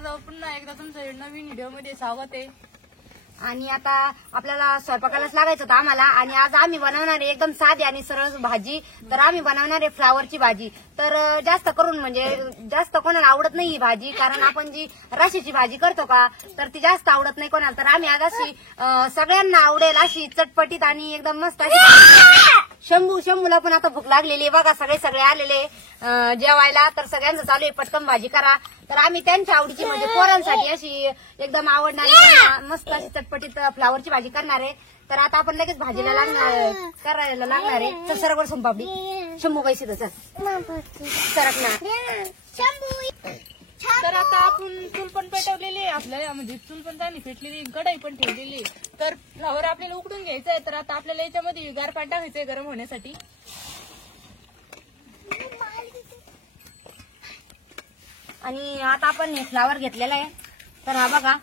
तर पुन्हा एकदा तुमचं नवीन व्हिडिओमध्ये स्वागत आहे. आणि आता आपल्याला स्वयंपाकालाच लागायचं होतं आम्हाला. आणि आज आम्ही बनवणार आहे एकदम साधी आणि सरळ भाजी. तर आम्ही बनवणार आहे फ्लावरची भाजी. तर जास्त करून म्हणजे जास्त कोणाला आवडत नाही ही भाजी, कारण आपण जी रशाची भाजी करतो का तर ती जास्त आवडत नाही कोणाला. तर आम्ही आज अशी सगळ्यांना आवडेल अशी चटपटीत आणि एकदम मस्त अशी शंभूला पण आता भूक लागलेली आहे बघा. सगळे आलेले जेवायला. तर सगळ्यांचं चालू आहे पटकन भाजी करा. तर आम्ही त्यांच्या आवडीची म्हणजे पोरांसाठी अशी एकदम आवडणारी मस्त अशी चटपटीत फ्लावरची भाजी करणार आहे. तर आता आपण लगेच भाजीला करायला लागणार आहे. तर सरकवर सोनपापडी शंभू पैसे तर सरकणार. तर आता आपण चूल पण पेटवलेली आहे आपल्याला, म्हणजे चूल पण त्याने पेटलेली, कढई पण ठेवलेली. तर फ्लावर आपल्याला उकडून घ्यायचं आहे. तर आता आपल्याला याच्यामध्ये गार पाणी टाकायचंय गरम होण्यासाठी. आणि आता आपण हे फ्लावर घेतलेला आहे. तर हा बघा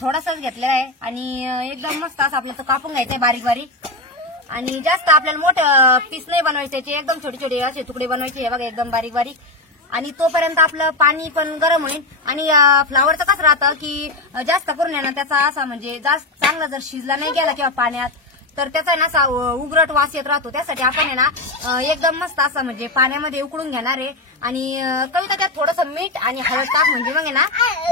थोडासाच घेतलेला आहे आणि एकदम मस्त असं आपल्याला कापून घ्यायचंय बारीक बारीक. आणि जास्त आपल्याला मोठं पीस नाही बनवायचे, त्याचे एकदम छोटे छोटे असे तुकडे बनवायचे हे बघा एकदम बारीक बारीक. आणि तोपर्यंत आपलं पाणी पण गरम होईल. आणि फ्लावरचं कसं राहतं की जास्त करून आहे ना त्याचा असा म्हणजे जास्त चांगला जर शिजला नाही गेला किंवा पाण्यात तर त्याचा ना असा उग्रट वास येत राहतो. त्यासाठी आपण आहे ना एकदम मस्त असा म्हणजे पाण्यामध्ये उकळून घेणार आहे. आणि कविता त्यात थोडंसं मीठ आणि हळद टाक म्हणजे मग आहे ना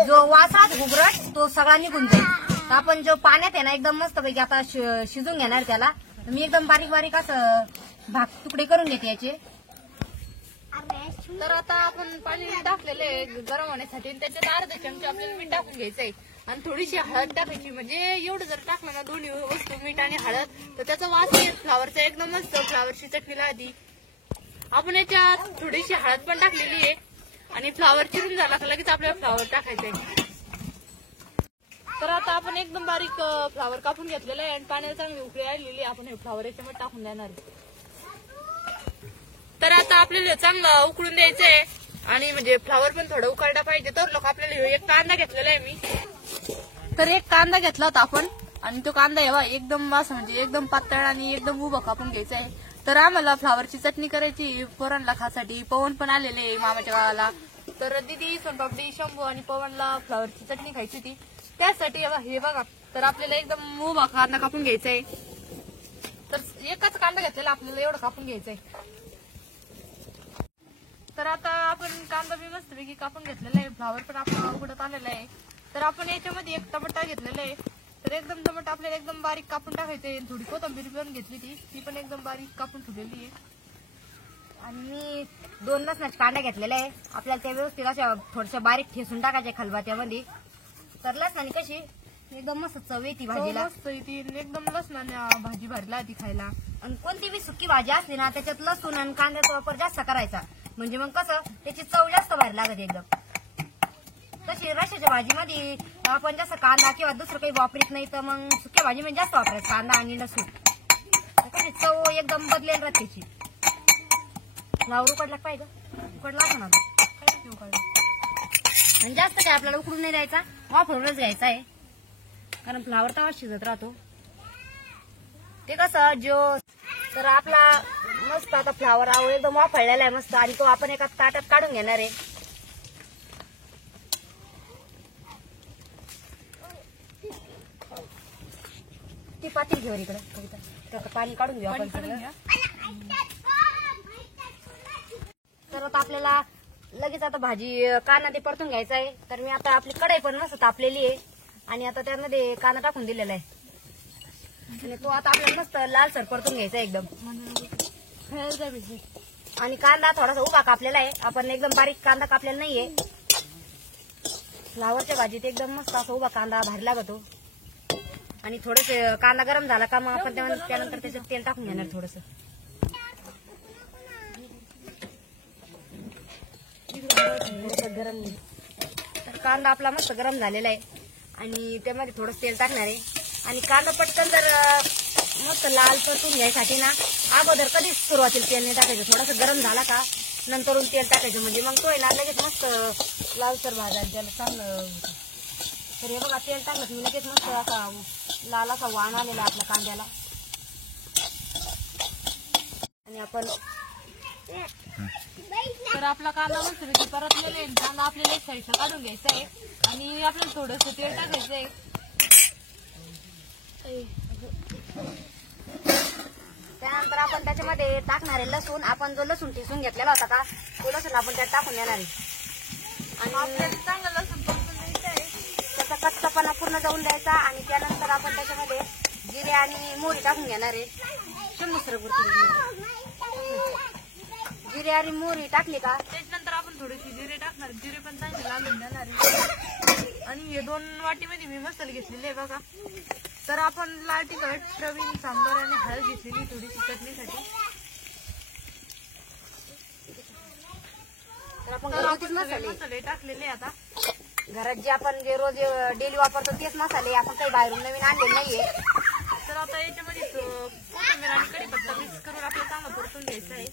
जो वास राहतो उग्रट तो सगळा निघून जाईल. तर आपण जो पाण्यात आहे ना एकदम मस्त पैकी आता शिजून घेणार त्याला. मी एकदम बारीक बारीक असं भाग तुकडे करून घेते याचे. तर आता आपण पाणी टाकलेले गरम होण्यासाठी, त्याच्यात अर्धा चमचा आपल्याला मीठ टाकून घ्यायचंय आणि थोडीशी हळद टाकायची. म्हणजे एवढं जर टाकलं ना दोन्ही वस्तू मीठ आणि हळद तर त्याचा वास येईल फ्लावरचा एकदम मस्त फ्लावरची चटणीला. आधी आपण याच्यात थोडीशी हळद पण टाकलेली आहे आणि फ्लावर चिरून झाला का लगेच आपल्याला फ्लावर टाकायचंय. तर आता आपण एकदम बारीक फ्लावर कापून घेतलेलं आहे आणि पाण्याला चांगली उकळी आलेली आपण हे फ्लावर याच्यामध्ये टाकून देणार आहे. तर आता आपल्याला चांगलं उकळून द्यायचंय आणि म्हणजे फ्लावर पण थोडं उकळला पाहिजे. तर लोक आपल्याला एक कांदा घेतलेला आहे मी. तर एक कांदा घेतला होता आपण आणि तो कांदा हवा एकदम असं म्हणजे एकदम पातळ आणि एकदम उभं कापून घ्यायचा आहे. तर आम्हाला फ्लावरची चटणी करायची पोरांना खासाठी. पवन पण आलेले मामाच्या गावाला. तर दीदी सोनपापडी शंभू आणि पवनला फ्लावरची चटणी खायची होती त्यासाठी हे बघा. तर आपल्याला एकदम उभा कांदा कापून घ्यायचा आहे. तर एकच कांदा घेतलेला आपल्याला एवढं कापून घ्यायचंय. तर आता आपण कांदा बी मस्तपैकी कापून घेतलेला आहे. फ्लावर पण आपल्याला उघडत आलेला आहे. तर आपण याच्यामध्ये एक टमाटा घेतलेला आहे. तर एकदम टमाटा आपल्याला एकदम बारीक कापून टाकायचंय. थोडी कोथिंबीर पण घेतली ती पण एकदम बारीक कापून ठेवलेली आहे. आणि मी 2 लसणाचे कांदा घेतलेला आहे. आपल्याला त्या व्यवस्थित अशा थोड्याशा बारीक ठेसून टाकायच्या खलबत्त्यामध्ये. तर लसणाने कशी एकदम मस्त चव येते भाजीला. मस्त येते एकदम लसणाने भाजी भरला ती खायला. आणि कोणती बी सुकी भाजी असली ना त्याच्यात लसूण आणि कांद्याचा वापर जास्त करायचा म्हणजे मग कसं त्याची चव जास्त भारी लागत एकदम. तशी रशाच्या भाजीमध्ये आपण जास्त कांदा किंवा दुसरं काही वापरीत नाही. तर मग सुक्या भाजीमध्ये जास्त वापरायचं कांदा आणि लसूण. कशी चव एकदम बदलेल राहते त्याची. फ्लावर उकडला पाहिजे उकडला असं ना आणि जास्त काय आपल्याला उकडून नाही द्यायचा, वाफरूनच घ्यायचा आहे कारण फ्लावर तवा शिजत राहतो ते कसं जो. तर आपला मस्त आता फ्लावर एकदम वाफळलेला आहे मस्त. आणि तो आपण एका ताटात काढून घेणार आहे. ती पाती घेऊ इकडे कविता. तर पाणी काढून घेऊ आपण सगळं. तर आता आपल्याला लगेच आता भाजी कांदा ते परतून घ्यायचा आहे. तर मी आता आपली कढई पण मस्त तापलेली आहे आणि आता त्यामध्ये कांदा टाकून दिलेला आहे आणि तो आता आपल्याला मस्त लालसर परतून घ्यायचा एकदम. आणि कांदा थोडासा उभा कापलेला आहे आपण, एकदम बारीक कांदा कापलेला नाहीये. फ्लावरच्या भाजीत एकदम मस्त असा उभा कांदा भारी लागतो. आणि थोडेसे कांदा गरम झाला का मग आपण त्यानंतर त्याच्यात तेल टाकून घेणार थोडस. गरम तर कांदा आपला मस्त गरम झालेला आहे आणि त्यामध्ये थोडं तेल टाकणार आहे. आणि कांदा पटकन तर मस्त लाल परतून घ्यायसाठी ना अगोदर कधीच सुरुवातीला तेल नाही टाकायचं. थोडासा गरम झाला का नंतरून तेल टाकायचं म्हणजे मग तो आहे ना लगेच मस्त लालसर भाजा त्याला चांगलं होतं. तर हे बघा तेल टाकलं की लगेच मस्त असा लाल असा वाण आलेला आपल्या कांद्याला. आणि आपण तर आपला कांदा मस्त परतलेला आहे. कांदा आपल्याला एक साईडला काढून घ्यायचा आहे आणि आपल्याला थोडंसं तेल टाकायचं आहे. त्यानंतर आपण त्याच्यामध्ये टाकणार आहे लसूण. आपण जो लसूण ठेचून घेतलेला होता का, तो लसूण आपण त्यात टाकून देणार आहे आणि आपल्याला चांगलं लसूण परतून द्यायचं आहे. त्याचा कच्चापणा पूर्ण जाऊन द्यायचा. आणि त्यानंतर आपण त्याच्यामध्ये जिरे आणि मोहरी टाकून घेणार आहे. जिरे आणि मोहरी टाकली का, त्याच्यानंतर आपण थोडेसे जिरे टाकणार. जिरे पण चांगले घालून देणार आहे. आणि हे 2 वाटीमध्ये मी मसाले घेतलेले आहे बघा. तर आपण लाल तिखट, प्रवीण, सांबार आणि हळद घेतलेली थोडीशी चटणीसाठी. तर आपण तर घरगुतीच आपण सगळे मसाले मसाले टाकलेले आहे आता. घरात जे आपण जे रोज डेली वापरतो तेच मसाले, आपण काही बाहेरून नवीन आणले नाहीये. तर आता याच्यामध्ये कोथिंबीर आणि कढीपत्ता मिक्स करून आपल्याला चांगलं परतून घ्यायचं आहे.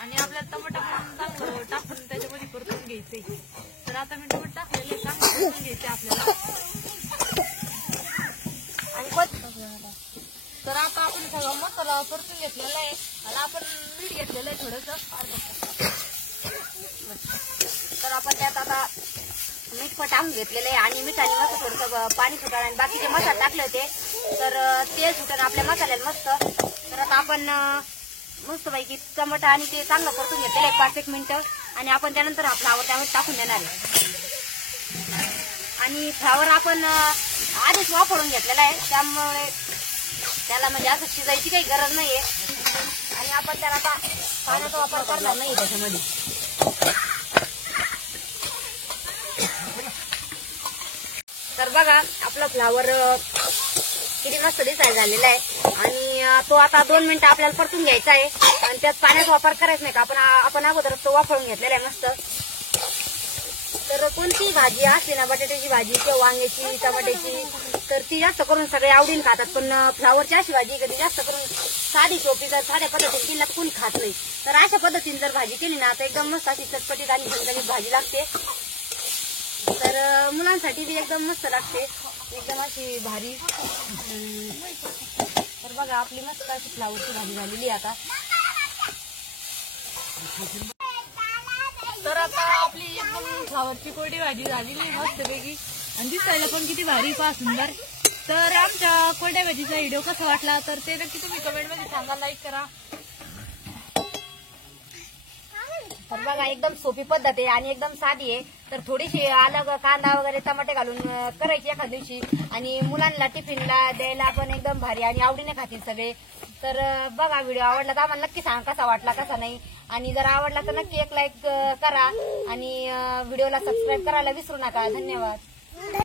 आणि आपल्याला टमाटर पण चांगलं टाकून त्याच्यामध्ये परतून घ्यायचंय. तर आता मी टमाटर टाकलेले चांगलं परतून घ्यायचे आपल्याला. आणि तर आता आपण सगळा मसाला परतून घेतलेला आहे आणि आपण मीठ घेतलेलं आहे थोडंसं. तर आपण त्यात आता मीठ पण टाकून घेतलेलं आहे आणि मिठाने मस्त थोडंसं पाणी सुटाळ आणि बाकीचे मसाले टाकले होते तर तेल सुटण आपल्या मसाल्याला मस्त. तर आता आपण मस्तपैकी टमाटा आणि ते चांगलं परतून घेतलेलं आहे 5-1 मिनिटं. आणि आपण त्यानंतर हा फ्लावर त्यामध्ये टाकून देणार आहे. आणि फ्लावर आपण आधीच वापरून घेतलेला आहे, त्यामुळे त्याला म्हणजे असं शिजायची काही गरज नाहीये. आणि आपण त्याला आता पाण्याचा वापर करणार नाही त्याच्यामध्ये. तर बघा आपला फ्लावर किती मस्त दिसायला झालेला आहे. आणि तो आता 2 मिनिटं आपल्याला परतून घ्यायचा आहे. आणि त्यात पाण्याचा वापर करायचा नाही का, आपण अगोदर तो वापरून घेतलेला आहे मस्त. तर कोणती भाजी असली ना, बटाट्याची भाजी किंवा वांग्याची, टमाट्याची, तर ती जास्त करून सगळे आवडीने खातात. पण फ्लावरची अशी भाजी कधी जास्त करून साधी सोपी तर साध्या पद्धतीने केली तर कोणी खात नाही. तर अशा पद्धतीने जर भाजी केली ना तर एकदम मस्त अशी चटपटीत आणि झणझणीत भाजी लागते. तर मुलांसाठी ती एकदम मस्त लागते, एकदम अशी भारी. तर बघा आपली मस्त अशी फ्लावरची भाजी झालेली आता. तर आता आपली एकदम फ्लावरची कोरडी भाजी झालेली मस्तपैकी आणि दिसायला पण किती भारी पहा सुंदर. तर आमच्या कोरड्या भाजीचा व्हिडिओ कसा वाटला तर ते नक्की तुम्ही कमेंट मध्ये सांगा, लाईक करा. तर बघा एकदम सोपी पद्धत आहे आणि एकदम साधी आहे. तर थोडीशी अलग कांदा वगैरे टमाटे घालून करायची एखाद्या दिवशी आणि मुलांना टिफिनला द्यायला पण एकदम भारी आणि आवडीने खातील सगळे. तर बघा व्हिडिओ आवडला तर आम्हाला नक्की सांगा कसा वाटला कसा नाही. आणि जर आवडला तर नक्की एक लाईक करा आणि व्हिडिओला सबस्क्राईब करायला विसरू नका. धन्यवाद.